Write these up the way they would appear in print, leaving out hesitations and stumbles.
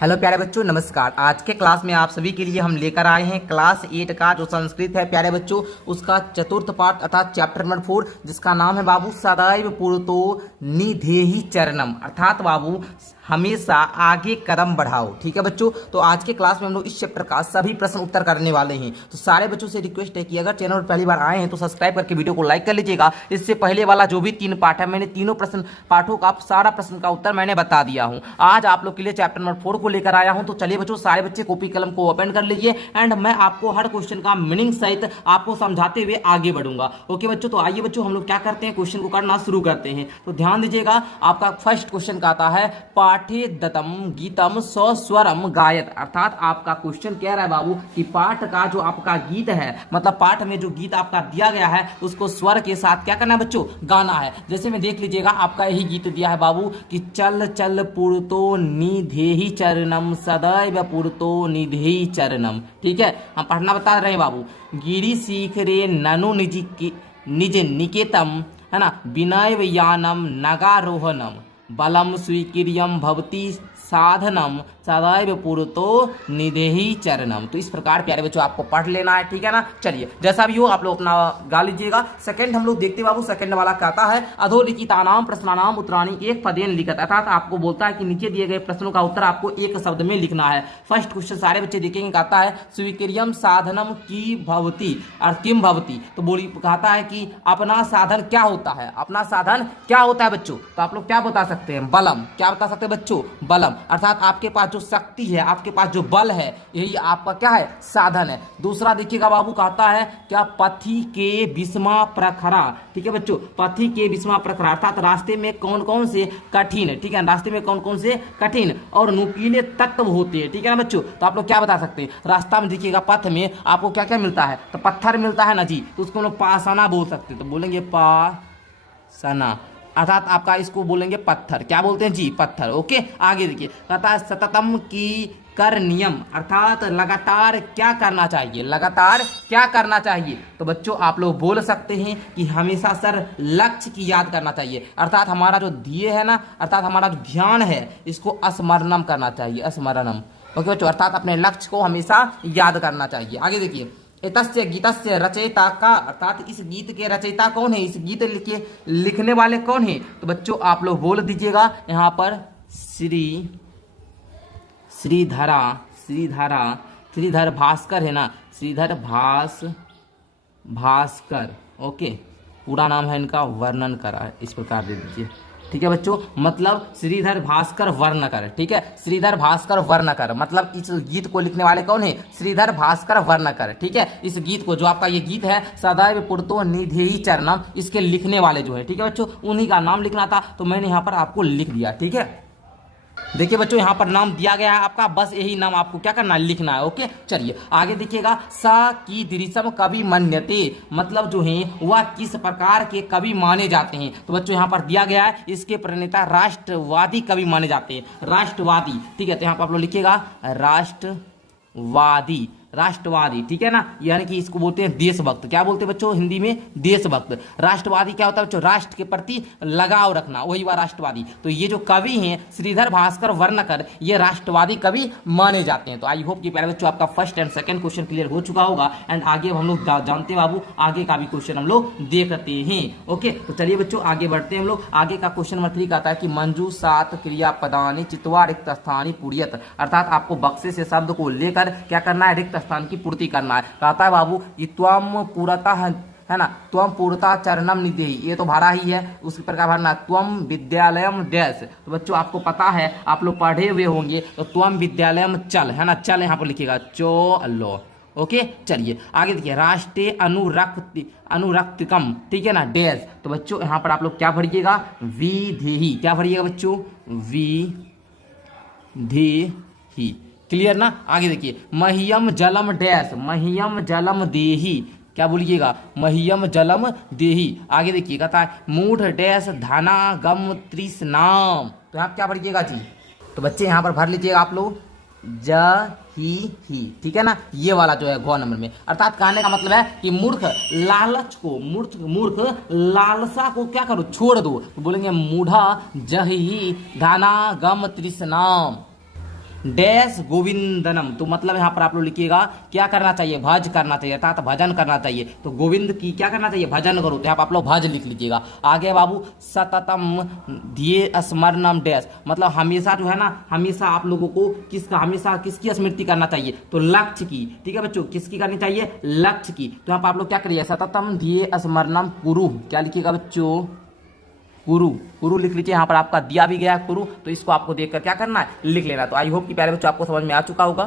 Hello प्यारे बच्चों, नमस्कार। आज के क्लास में आप सभी के लिए हम लेकर आए हैं क्लास 8 का जो संस्कृत है प्यारे बच्चों, उसका चतुर्थ पाठ अर्थात चैप्टर नंबर 4, जिसका नाम है बाबू सदैव पूर्तो निधेहि चरणम, अर्थात बाबू हमेशा आगे कदम बढ़ाओ। ठीक है बच्चों, तो आज के क्लास में हम लोग इस चैप्टर का सभी प्रश्न उत्तर करने वाले हैं। तो सारे बच्चों से रिक्वेस्ट है कि अगर चैनल पर पहली बार आए हैं तो सब्सक्राइब करके वीडियो को लाइक कर लीजिएगा। इससे पहले वाला जो भी 3 पाठ है, मैंने तीनों पाठों का सारा प्रश्न का उत्तर मैंने बता दिया हूँ। आज आप लोग के लिए चैप्टर नंबर 4 को लेकर आया हूँ। तो चलिए बच्चों, सारे बच्चे कॉपी कलम को ओपन कर लीजिए एंड मैं आपको हर क्वेश्चन का मीनिंग सहित आपको समझाते हुए आगे बढ़ूंगा। ओके बच्चों, तो आइए बच्चों हम लोग क्या करते हैं, क्वेश्चन को करना शुरू करते हैं। तो ध्यान दीजिएगा, आपका फर्स्ट क्वेश्चन का आता है पाठे दत्तम गीतम स्वरम गायत, अर्थात आपका क्वेश्चन कह रहा है बाबू कि पाठ का जो आपका गीत है, मतलब पाठ में जो गीत आपका दिया गया है उसको स्वर के साथ क्या करना है बच्चों, गाना है। जैसे में देख लीजिएगा, आपका यही गीत दिया है बाबू कि चल चल पुरतो निधेहि चरणम, सदैव पुरतो निधेहि चरणम। ठीक है, हम पढ़ना बता रहे हैं बाबू। गिरी सीख रे ननु निज निकेतम, है ना, विनय यानम नगारोहणम, बलम स्वीक्रियम भवती साधनम, सदैव पुरतो निधेहि चरणम। तो इस प्रकार प्यारे बच्चों आपको पढ़ लेना है। ठीक है ना, चलिए जैसा भी हो आप लोग अपना गा लीजिएगा। सेकंड हम लोग देखते बाबू, सेकंड वाला कहता है अधोलिखितानाम प्रश्नानाम उत्तराणी एक पदेन लिखत, अर्थात आपको बोलता है कि नीचे दिए गए प्रश्नों का उत्तर आपको एक शब्द में लिखना है। फर्स्ट क्वेश्चन सारे बच्चे देखेंगे, कहता है स्वीक्रियम साधनम की भवती और किम भवती, तो बोली कहता है कि अपना साधन क्या होता है, अपना साधन क्या होता है बच्चों। तो आप लोग क्या बता सकते हैं, बलम। क्या बता सकते हैं बच्चों, बलम, अर्थात आपके पास जो शक्ति है, आपके पास जो बल है, यही आपका क्या है, साधन है। दूसरा देखिएगा बाबू, कहता है क्या पथि के विस्मा प्रखरा। ठीक है बच्चों, पथि के विस्मा प्रखरा, अर्थात रास्ते में कौन कौन से कठिन, ठीक है, रास्ते में कौन कौन से कठिन और नुकीले तत्व होते हैं। ठीक है ना बच्चों, तो आप लोग क्या बता सकते हैं, रास्ता में देखिएगा पथ में आपको क्या क्या मिलता है, तो पत्थर मिलता है ना जी, तो उसको हम लोग पासना बोल सकते हैं। तो बोलेंगे पासना, अर्थात आपका इसको बोलेंगे पत्थर। क्या बोलते हैं जी, पत्थर। ओके, आगे देखिए, कहता है सततम की कर नियम, अर्थात लगातार क्या करना चाहिए, लगातार क्या करना चाहिए। तो बच्चों आप लोग बोल सकते हैं कि हमेशा सर लक्ष्य की याद करना चाहिए, अर्थात हमारा जो ध्येय है ना, अर्थात हमारा जो ध्यान है, इसको स्मरणम करना चाहिए, स्मरणम। ओके बच्चों, अर्थात अपने लक्ष्य को हमेशा याद करना चाहिए। आगे देखिए, एतस्य गीतस्य रचयिता का, अर्थात इस गीत के रचयिता कौन है, इस गीत के लिखने वाले कौन है। तो बच्चों आप लोग बोल दीजिएगा यहाँ पर श्रीधर भास्कर है ना, श्रीधर भास्कर। ओके, पूरा नाम है इनका, वर्णन करा है, इस प्रकार दे दीजिए। ठीक है बच्चों, मतलब श्रीधर भास्कर वर्णकर। ठीक है, श्रीधर भास्कर वर्णकर, मतलब इस गीत को लिखने वाले कौन है, श्रीधर भास्कर वर्णकर। ठीक है, इस गीत को, जो आपका ये गीत है सदैव पुरतो निधेहि चरणम, इसके लिखने वाले जो है, ठीक है बच्चों, उन्हीं का नाम लिखना था, तो मैंने यहाँ पर आपको लिख दिया। ठीक है, देखिए बच्चों यहाँ पर नाम दिया गया है आपका, बस यही नाम आपको क्या करना है, लिखना है। ओके, चलिए आगे देखिएगा, सा की दृश्यम कवि मन्यते, मतलब जो है वह किस प्रकार के कवि माने जाते हैं। तो बच्चों यहाँ पर दिया गया है, इसके प्रणेता राष्ट्रवादी कवि माने जाते हैं, राष्ट्रवादी। ठीक है, तो यहाँ पर आप लोग लिखिएगा राष्ट्रवादी, राष्ट्रवादी। ठीक है ना, यानी कि इसको बोलते हैं देशभक्त। क्या बोलते हैं बच्चों हिंदी में, देशभक्त। राष्ट्रवादी क्या होता है बच्चों, राष्ट्र के प्रति लगाव रखना, वही हुआ राष्ट्रवादी। तो ये जो कवि हैं श्रीधर भास्कर वर्णकर, ये राष्ट्रवादी कवि माने जाते हैं। तो आई होप कि प्यारे बच्चों आपका first and second question clear हो चुका होगा एंड आगे हम लोग जानते हैं बाबू, आगे का भी क्वेश्चन हम लोग देखते हैं। ओके, तो चलिए बच्चों आगे बढ़ते हैं हम लोग। आगे का क्वेश्चन नंबर 3 कहता है कि मंजू सात क्रियापदानी चित्वा रिक्त स्थानी पूर्यत, अर्थात आपको बक्से से शब्द को लेकर क्या करना है, रिक्त स्थान की पूर्ति करना है। कहता है बाबू कि त्वम पूरता है ना, त्वम पूर्ता चरणम निधेहि, ये तो भरा ही है, उसी प्रकार भरना त्वम विद्यालयम डैश। तो बच्चों आपको पता है, आप लोग पढ़े हुए होंगे, तो त्वम विद्यालयम चल, है ना, चल यहाँ पर लिखिएगा चलो। ओके, चलिए आगे देखिए, राष्ट्रीय अनुरक्तिकम, ठीक है ना, डैश। तो बच्चों यहाँ पर आप लोग क्या भरिएगा, विधेहि। क्या भरिएगा बच्चों, विधेहि। क्लियर ना, आगे देखिए, मह्यम जलम डैश, मह्यम जलम देहि। क्या बोलिएगा, मह्यम जलम देहि। आगे देखिए, कहता है मूढ़ डैश धना गम तृष्णाम। तो यहाँ क्या भरिएगा जी, तो बच्चे यहाँ पर भर लीजिएगा आप लोग ही। ठीक है ना, ये वाला जो है गौ नंबर में, अर्थात कहने का मतलब है कि मूर्ख लालच को, मूर्ख लालसा को क्या करो, छोड़ दो। तो बोलेंगे मूढ़ा जहि धना गम तृष्णाम। डैश गोविंदनम, तो मतलब यहाँ पर आप लोग लिखिएगा क्या करना चाहिए, भज करना चाहिए अर्थात भजन करना चाहिए। तो गोविंद की क्या करना चाहिए, भजन करो, तो यहाँ पर आप लोग भज लिख लीजिएगा। आगे बाबू सततम ध्येय स्मरणम डैश, मतलब हमेशा जो है ना, हमेशा आप लोगों को किसका, हमेशा किसकी स्मृति करना चाहिए, तो लक्ष्य की। ठीक है बच्चों, किसकी करनी चाहिए, लक्ष्य की। तो यहाँ पर आप लोग क्या करिए, सततम ध्येय स्मरणम कुरु, क्या लिखिएगा बच्चों, कुरु, कुरु लिख लीजिए। यहाँ पर आपका दिया भी गया है कुरु, तो इसको आपको देखकर क्या करना है, लिख लेना। तो आई होप कि प्यारे बच्चों आपको समझ में आ चुका होगा।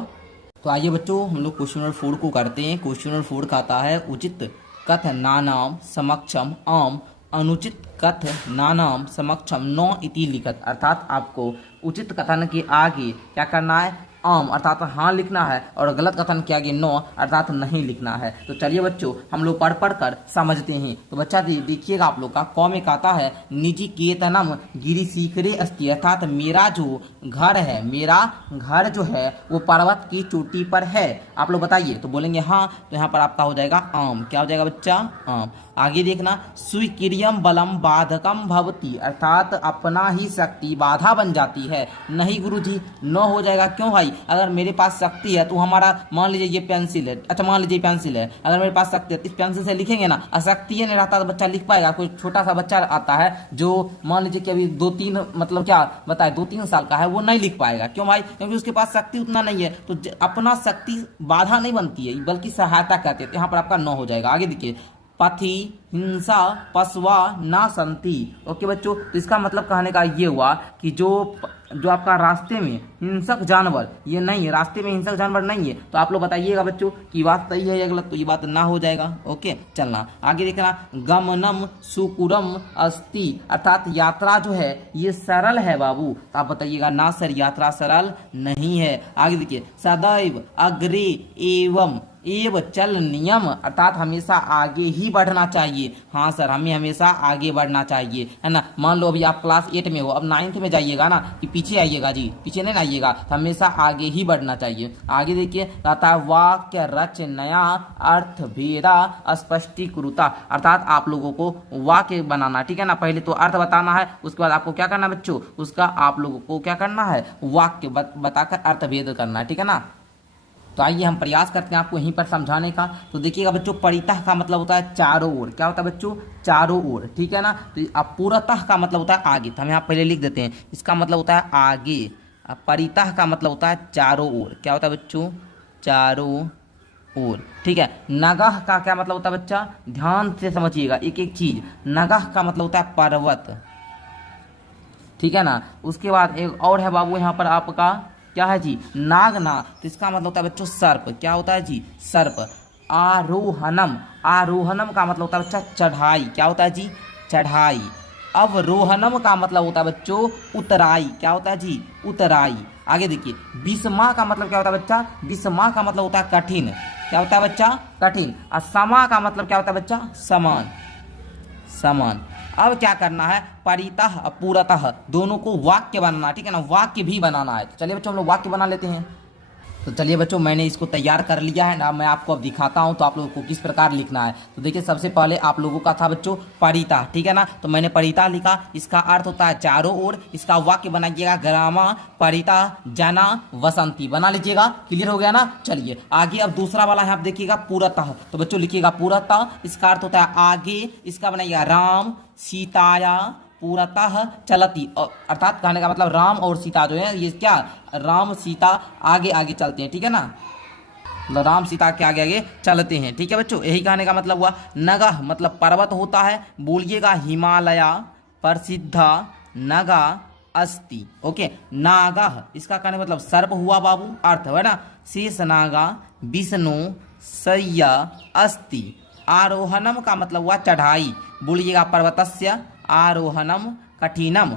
तो आइए बच्चों हम लोग क्वेश्चन नंबर 4 को करते हैं। क्वेश्चन नंबर 4 का आता है उचित कथ नानाम समक्षम आम अनुचित कथ नानाम समक्षम न इति लिखत, अर्थात आपको उचित कथन के आगे क्या करना है, आम अर्थात हाँ लिखना है, और गलत कथन के आगे नो अर्थात नहीं लिखना है। तो चलिए बच्चों हम लोग पढ़ पढ़ कर समझते हैं। तो बच्चा देखिएगा आप लोग का क में कहता है निजी केतनम गिरी शिखरे अस्ति, अर्थात मेरा जो घर है, मेरा घर जो है वो पर्वत की चोटी पर है। आप लोग बताइए, तो बोलेंगे हाँ, तो यहाँ पर आपका हो जाएगा आम। क्या हो जाएगा बच्चा, आम। आगे देखना, स्वीक्रियम बलम बाधकम भवती, अर्थात अपना ही शक्ति बाधा बन जाती है। नहीं गुरुजी, नो हो जाएगा। क्यों भाई, अगर मेरे पास शक्ति है तो हमारा, मान लीजिए ये पेंसिल है, अच्छा मान लीजिए पेंसिल है, अगर मेरे पास शक्ति है इस पेंसिल से लिखेंगे ना, अशक्ति नहीं रहता तो बच्चा लिख पाएगा। कोई छोटा सा बच्चा आता है जो मान लीजिए कि अभी 2-3 मतलब क्या बताए 2-3 साल का है, वो नहीं लिख पाएगा। क्यों भाई, क्योंकि उसके पास शक्ति उतना नहीं है। तो अपना शक्ति बाधा नहीं बनती है, बल्कि सहायता कहते हैं। यहाँ पर आपका नो हो जाएगा। आगे देखिए, पथि हिंसा पशवा ना संति। ओके बच्चों, तो इसका मतलब कहने का ये हुआ कि जो आपका रास्ते में हिंसक जानवर ये नहीं है, रास्ते में हिंसक जानवर नहीं है। तो आप लोग बताइएगा बच्चों कि बात सही है या गलत, तो ये बात ना हो जाएगा। ओके चलना आगे देखना, गमनम सुकुरम अस्ति, अर्थात यात्रा जो है ये सरल है बाबू। तो आप बताइएगा ना सर, यात्रा सरल नहीं है। आगे देखिए, सदैव अग्रे एवं एव चल नियम, अर्थात हमेशा आगे ही बढ़ना चाहिए। हाँ सर, हमें हमेशा आगे बढ़ना चाहिए, है ना। मान लो अभी आप क्लास 8 में हो, अब 9th में जाइएगा ना, कि पीछे आइएगा जी, पीछे नहीं आइएगा, तो हमेशा आगे ही बढ़ना चाहिए। आगे देखिए, कहता है वाक्य रच नया अर्थ भेदा स्पष्टीकृता, अर्थात आप लोगों को वाक्य बनाना, ठीक है ना। पहले तो अर्थ बताना है, उसके बाद आपको क्या करना है बच्चों, उसका आप लोगों को क्या करना है, वाक्य बताकर अर्थ भेद करना है, ठीक है ना। तो आइए हम प्रयास करते हैं आपको यहीं पर समझाने का। तो देखिएगा बच्चों, परितः का मतलब होता है चारों ओर। क्या होता है बच्चों, चारों ओर, ठीक है ना। तो अब पूर्वतः का मतलब होता है आगे, तो हम यहाँ पहले लिख देते हैं, इसका मतलब होता है आगे। अब परितः का मतलब होता है चारों ओर। क्या होता है बच्चों, चारों ओर, ठीक है। नगह का क्या मतलब होता है बच्चा, ध्यान से समझिएगा एक एक चीज। नगह का मतलब होता है पर्वत, ठीक है ना। उसके बाद एक और है बाबू यहाँ पर आपका, क्या है जी, नागना, तो इसका मतलब होता है बच्चों सर्प। क्या होता है जी, सर्प। आरोहणम, आरोहणम का मतलब होता है बच्चा चढ़ाई। क्या होता है जी, चढ़ाई। अवरोहणम का मतलब होता है बच्चों उतराई। क्या होता है जी, उतराई। आगे देखिए, विषमा का मतलब क्या होता है बच्चा, विषमा का मतलब होता है कठिन। क्या होता है बच्चा, कठिन। और समा का मतलब क्या होता है बच्चा, समान, समान। अब क्या करना है, परितः पूरतः दोनों को वाक्य बनाना, ठीक है ना, वाक्य भी बनाना है। तो चलिए बच्चों हम लोग वाक्य बना लेते हैं। तो चलिए बच्चों, मैंने इसको तैयार कर लिया है ना, मैं आपको अब दिखाता हूं तो आप लोगों को किस प्रकार लिखना है। तो देखिए, सबसे पहले आप लोगों का था बच्चों परिता, ठीक है ना। तो मैंने परिता लिखा, इसका अर्थ होता है चारों ओर। इसका वाक्य बनाइएगा, ग्रामा परिता जना वसंती, बना लीजिएगा। क्लियर हो गया ना। चलिए आगे, अब दूसरा वाला है, आप देखिएगा पूरतः। तो बच्चों लिखिएगा पूरतः, इसका अर्थ होता है आगे। इसका बनाइएगा राम सीताया पूरतः चलती, अर्थात कहने का मतलब राम और सीता जो है ये क्या, राम सीता आगे आगे चलते हैं, ठीक है ना। राम सीता के आगे आगे चलते हैं, ठीक है बच्चों, यही कहने का मतलब हुआ। नगह मतलब पर्वत होता है, बोलिएगा हिमालय प्रसिद्ध नगा अस्ति। ओके, नागह इसका कहने मतलब सर्प हुआ बाबू, अर्थ है ना। शेष नागा विष्णु सय्या अस्ति। आरोहणम का मतलब हुआ चढ़ाई, बोलिएगा पर्वतस्य आरोहणम कठिनम।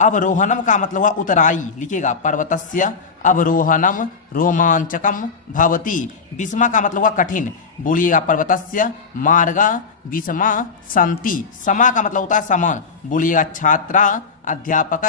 अवरोहणम का मतलब हुआ उतराई, लिखिएगा पर्वतस्य अवरोहणम रोमांचकम भवति। विषमा का मतलब हुआ कठिन, बोलिएगा पर्वतस्य मार्गा विषमा संति। समा का मतलब होता है समान, बोलिएगा छात्रा अध्यापक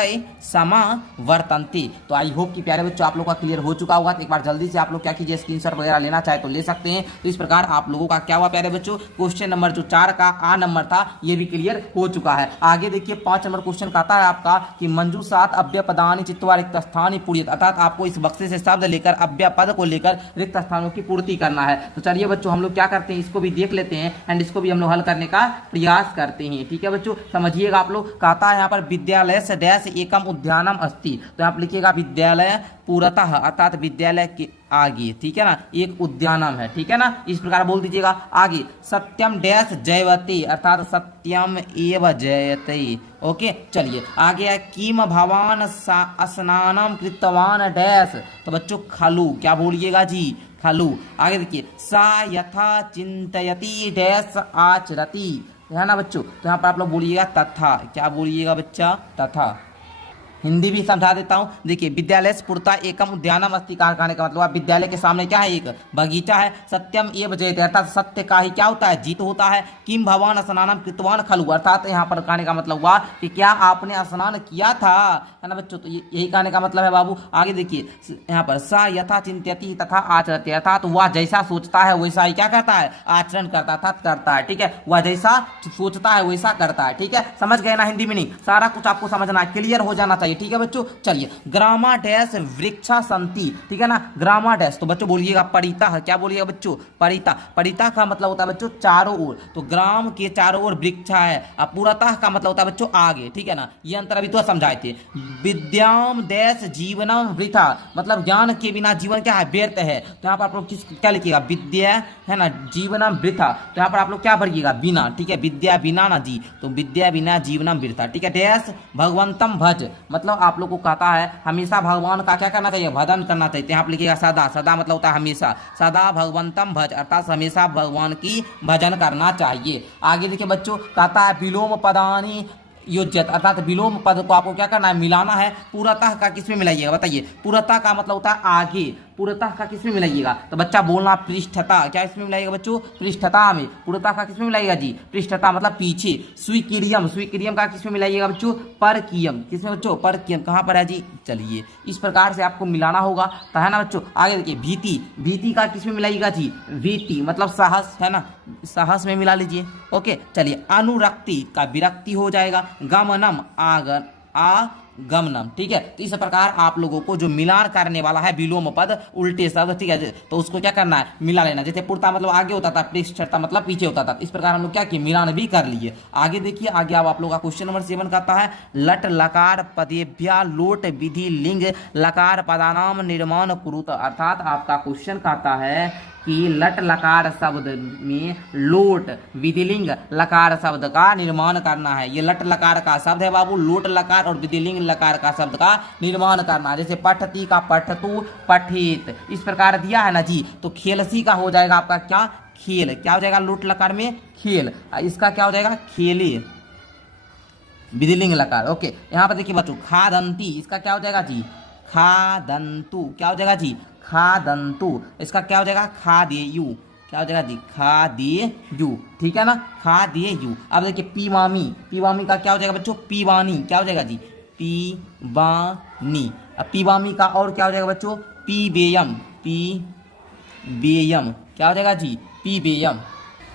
समावर्तन्ते। तो आई होप कि प्यारे बच्चों आप लोग का क्लियर हो चुका होगा। तो एक बार जल्दी से आप लोग क्या कीजिए, स्क्रीनशॉट वगैरह लेना चाहे तो ले सकते हैं। तो इस प्रकार आप लोगों का क्या हुआ प्यारे बच्चों, क्वेश्चन नंबर जो 4 का आ नंबर था ये भी क्लियर हो चुका है। आगे देखिए 5 नंबर क्वेश्चन कहता है आपका कि मंजूषात अव्यय पदानि चित्वा रिक्त स्थान पूर्यत, अर्थात आपको इस बक्से से शब्द लेकर अव्यय पद को लेकर रिक्त स्थानों की पूर्ति करना है। तो चलिए बच्चों हम लोग क्या करते हैं, इसको भी देख लेते हैं एंड इसको भी हम लोग हल करने का प्रयास करते हैं। ठीक है बच्चों, समझिएगा आप लोग। कहता है यहाँ पर विद्यालय से डैश एकम उद्यानम अस्ति, तो आप लिखिएगा विद्यालय पूरतः अर्थात विद्यालय के आगे, ठीक है ना, एक उद्यानम है, ठीक है ना, इस प्रकार बोल दीजिएगा। आगे सत्यम डैश जयवती अर्थात सत्यम एव जयते। ओके चलिए आगे है किम भवान स्नानम कृतवान डैश, तो बच्चों खलु, क्या बोलिएगा जी, खलु। आगे देखिए सा यथा चिंतयति डैश आचरति, है ना बच्चों, तो यहाँ पर आप लोग बोलिएगा तथा, क्या बोलिएगा बच्चा, तथा। हिंदी भी समझा देता हूँ। देखिए विद्यालय स्फुरता एकम उद्यानम अस्ति का कहने का मतलब विद्यालय के सामने क्या है, एक बगीचा है। सत्यम एव जयते अर्थात सत्य का ही क्या होता है, जीत होता है। किम भवान स्नानम कृतवान खलु अर्थात यहाँ पर कहने का मतलब हुआ कि क्या आपने स्नान किया था, है ना बच्चों, तो यही कहने का मतलब है बाबू। आगे देखिए यहाँ पर सा यथा चिंत्यति तथा आचरते अर्थात वह जैसा सोचता है वैसा ही क्या करता है, आचरण करता था, करता है। ठीक है, वह जैसा सोचता है वैसा करता है। ठीक है, समझ गए ना, हिंदी में नहीं, सारा कुछ आपको समझना है, क्लियर हो जाना चाहिए। ठीक है बच्चों, चलिए ग्रामा डैश वृक्षा संति, ठीक है ना, ग्रामा डैश, तो बच्चों बोलिएगा परिता है, क्या बोलिएगा बच्चों, परिता। परिता का मतलब होता है बच्चों चारों ओर, तो ग्राम के चारों ओर वृक्षा है। अब पूर्णतः का मतलब होता है बच्चों आगे, ठीक है ना, ये अंतर अभी तो समझाए थे। विद्याम डैश जीवनम वृथा मतलब ज्ञान के बिना जीवन क्या है, व्यर्थ है। तो यहाँ पर आप लोग किस क्या लिखिएगा, विद्या है ना, जीवनम वृथा, तो यहाँ पर आप लोग क्या भरिएगा, बिना, ठीक है, विद्या बिना ना जी, तो विद्या बिना जीवनम वृथा। ठीक है, डैश भगवंतम भज मतलब आप लोग को कहता है हमेशा भगवान का क्या करना चाहिए, भजन करना चाहिए। यहाँ पर लिखिएगा सदा, सदा मतलब होता है हमेशा, सदा भगवंतम भज अर्थात हमेशा भगवान की भजन करना चाहिए। आगे देखिए बच्चों, कहता है विलोम पदानी योज्यत अर्थात विलोम पद को आपको क्या करना है, मिलाना है। पूर्णतः का किसमें मिलाइएगा, बताइए, पूर्णतः का मतलब होता है आगे, पूर्णतः का किसमें मिलाइएगा, तो बच्चा बोलना पृष्ठता, क्या इसमें मिलाइएगा बच्चों, पृष्ठता में। पूर्णतः का किसमें मिलाइएगा जी, पृष्ठता मतलब पीछे। स्वीक्रियम, स्वीक्रियम का किसमें मिलाइएगा बच्चों, परकीयम, किसमें बच्चों, परकीयम, कहाँ पर है जी, चलिए इस प्रकार से आपको मिलाना होगा, तो है ना बच्चों। आगे देखिए भीति, भीति का किसमें मिलाइएगा जी, भीति मतलब साहस, है ना, साहस में मिला लीजिए। ओके चलिए अनुरक्ति का विरक्ति हो जाएगा। गमनम आगमनम, ठीक है, तो इस प्रकार आप लोगों को जो मिलान करने वाला है विलोम पद उल्टे शब्द, ठीक है, तो उसको क्या करना है, मिला लेना। जैसे पूर्ता मतलब आगे होता था, पृष्ठता मतलब पीछे होता था, इस प्रकार हम लोग क्या किए, मिलान भी कर लिए। आगे देखिए, आगे आप लोगों का क्वेश्चन नंबर 7 कहता है लट लकार पदेभ्या लोट विधि लिंग लकार पदानाम निर्माण कुरुत अर्थात आपका क्वेश्चन कहता है कि लट लकार शब्द में लोट विधिलिंग लकार शब्द का निर्माण करना है। ये लट लकार का शब्द है बाबू, लोट लकार और विधिलिंग लकार का शब्द का निर्माण करना है। जैसे पठती का पठतु पठित, इस प्रकार दिया है ना जी, तो खेलसी का हो जाएगा आपका क्या, खेल, क्या हो जाएगा लोट लकार में खेल, इसका क्या हो जाएगा खेले, विधिलिंग लकार। ओके यहाँ पर देखिए बच्चों खादंती, इसका क्या हो जाएगा जी, खादंतु, क्या हो जाएगा जी, खादंतु, इसका क्या हो जाएगा खादेयु, क्या हो जाएगा जी, खादेयु, ठीक है ना, खादेयु। अब देखिए पीवामी, पीवामी का क्या हो जाएगा बच्चों, पीवानी, क्या हो जाएगा जी, पीवानी। अब पीवामी का और क्या हो जाएगा बच्चों, पीबेयम, पीबेयम, क्या हो जाएगा जी, पीबेयम।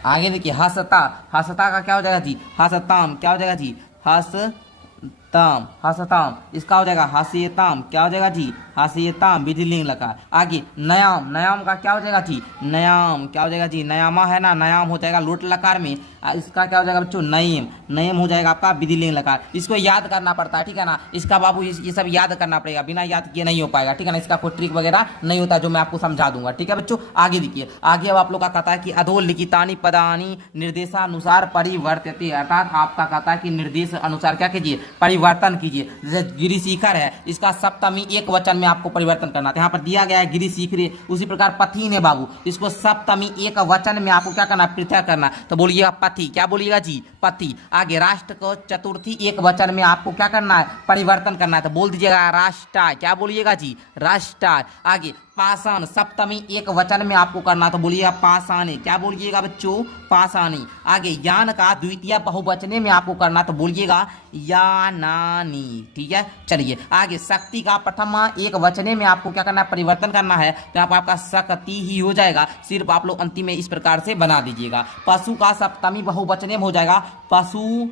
आगे देखिए हसता, हसता का क्या हो जाएगा जी, हसताम, क्या हो जाएगा जी, हसताम, हसताम, इसका हो जाएगा हसेताम, क्या हो जाएगा जी, हसेताम विधिलिंग लकार। आगे नयाम, नयाम का क्या हो जाएगा जी, नयाम, क्या हो जाएगा जी, नयामा है ना, नयाम हो जाएगा लोट लकार में, इसका क्या हो जाएगा बच्चों नयम, नयम हो जाएगा आपका विधिलिंग लकार। इसको याद करना पड़ता है, ठीक है ना, इसका बाबू ये सब याद करना पड़ेगा, बिना याद किए नहीं हो पाएगा, ठीक है ना, इसका कोई ट्रिक वगैरह नहीं होता जो मैं आपको समझा दूंगा, ठीक है बच्चों। आगे देखिए, आगे अब आप लोग का कहता है कि अधोलिखितानि पदानि निर्देशानुसार परिवर्त्यते अर्थात आपका कहता है कि निर्देश अनुसार क्या कीजिए, परिवर्तन कीजिए। जैसे गिरिशिखर है, इसका सप्तमी एक वचन में आपको परिवर्तन करना था, यहाँ पर दिया गया है गिरिशिखरे, उसी प्रकार पथिन है बाबू, इसको सप्तमी एक वचन में आपको क्या करना, पृथक करना, तो बोलिएगा पति, क्या बोलिएगा जी, पति। आगे राष्ट्र को चतुर्थी एक वचन में आपको क्या करना है, परिवर्तन करना है, तो बोल दीजिएगा राष्ट्र, क्या बोलिएगा जी, राष्ट्र। आगे पाषाण सप्तमी एक वचन में आपको करना, तो बोलिएगा पाषाणी। क्या बोलिएगा बच्चों? पाषाणी। आगे यान का द्वितीय बहुवचने में आपको करना, तो बोलिएगा यानानी। ठीक है, चलिए आगे शक्ति का प्रथम एक वचने में आपको क्या करना है? परिवर्तन करना है। तो यहाँ पर आपका शक्ति ही हो जाएगा, सिर्फ आप लोग अंतिम में इस प्रकार से बना दीजिएगा। पशु का सप्तमी बहुवचने में हो जाएगा पशु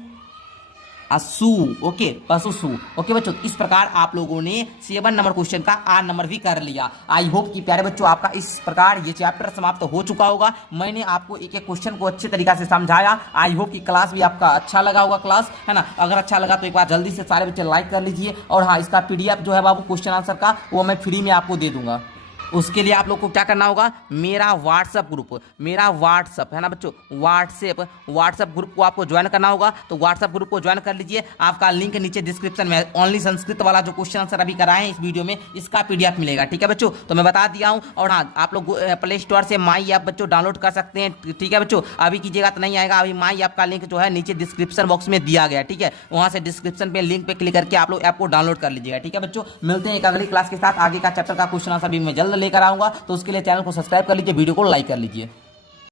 असु। ओके, पशु सु। ओके बच्चों, इस प्रकार आप लोगों ने 7 नंबर क्वेश्चन का 8 नंबर भी कर लिया। आई होप कि प्यारे बच्चों आपका इस प्रकार ये चैप्टर समाप्त हो चुका होगा। मैंने आपको एक एक क्वेश्चन को अच्छे तरीके से समझाया। आई होप कि क्लास भी आपका अच्छा लगा होगा, क्लास है ना। अगर अच्छा लगा तो एक बार जल्दी से सारे बच्चे लाइक कर लीजिए। और हाँ, इसका पीडीएफ जो है बाबू क्वेश्चन आंसर का, वो मैं फ्री में आपको दे दूंगा। उसके लिए आप लोग को क्या करना होगा? मेरा व्हाट्सअप ग्रुप, मेरा व्हाट्सअप है ना बच्चों, व्हाट्सअप ग्रुप को आपको ज्वाइन करना होगा। तो व्हाट्सअप ग्रुप को ज्वाइन कर लीजिए। आपका लिंक नीचे डिस्क्रिप्शन में, ओनली संस्कृत वाला जो क्वेश्चन आंसर अभी कराए हैं इस वीडियो में, इसका पीडीएफ मिलेगा। ठीक है बच्चों, तो मैं बता दिया हूँ। और हाँ, आप लोग प्ले स्टोर से माई ऐप बच्चों डाउनलोड कर सकते हैं। ठीक है बच्चों, अभी कीजिएगा तो नहीं आएगा। अभी माई ऐप का लिंक जो है नीचे डिस्क्रिप्शन बॉक्स में दिया गया। ठीक है, वहाँ से डिस्क्रिप्शन पे लिंक पे क्लिक करके आप लोग ऐप को डाउनलोड कर लीजिएगा। ठीक है बच्चों, मिलते हैं एक अगली क्लास के साथ। आगे का चैप्टर का क्वेश्चन आंसर भी मैं जल्द लेकर आऊंगा। तो उसके लिए चैनल को सब्सक्राइब कर लीजिए, वीडियो को लाइक कर लीजिए।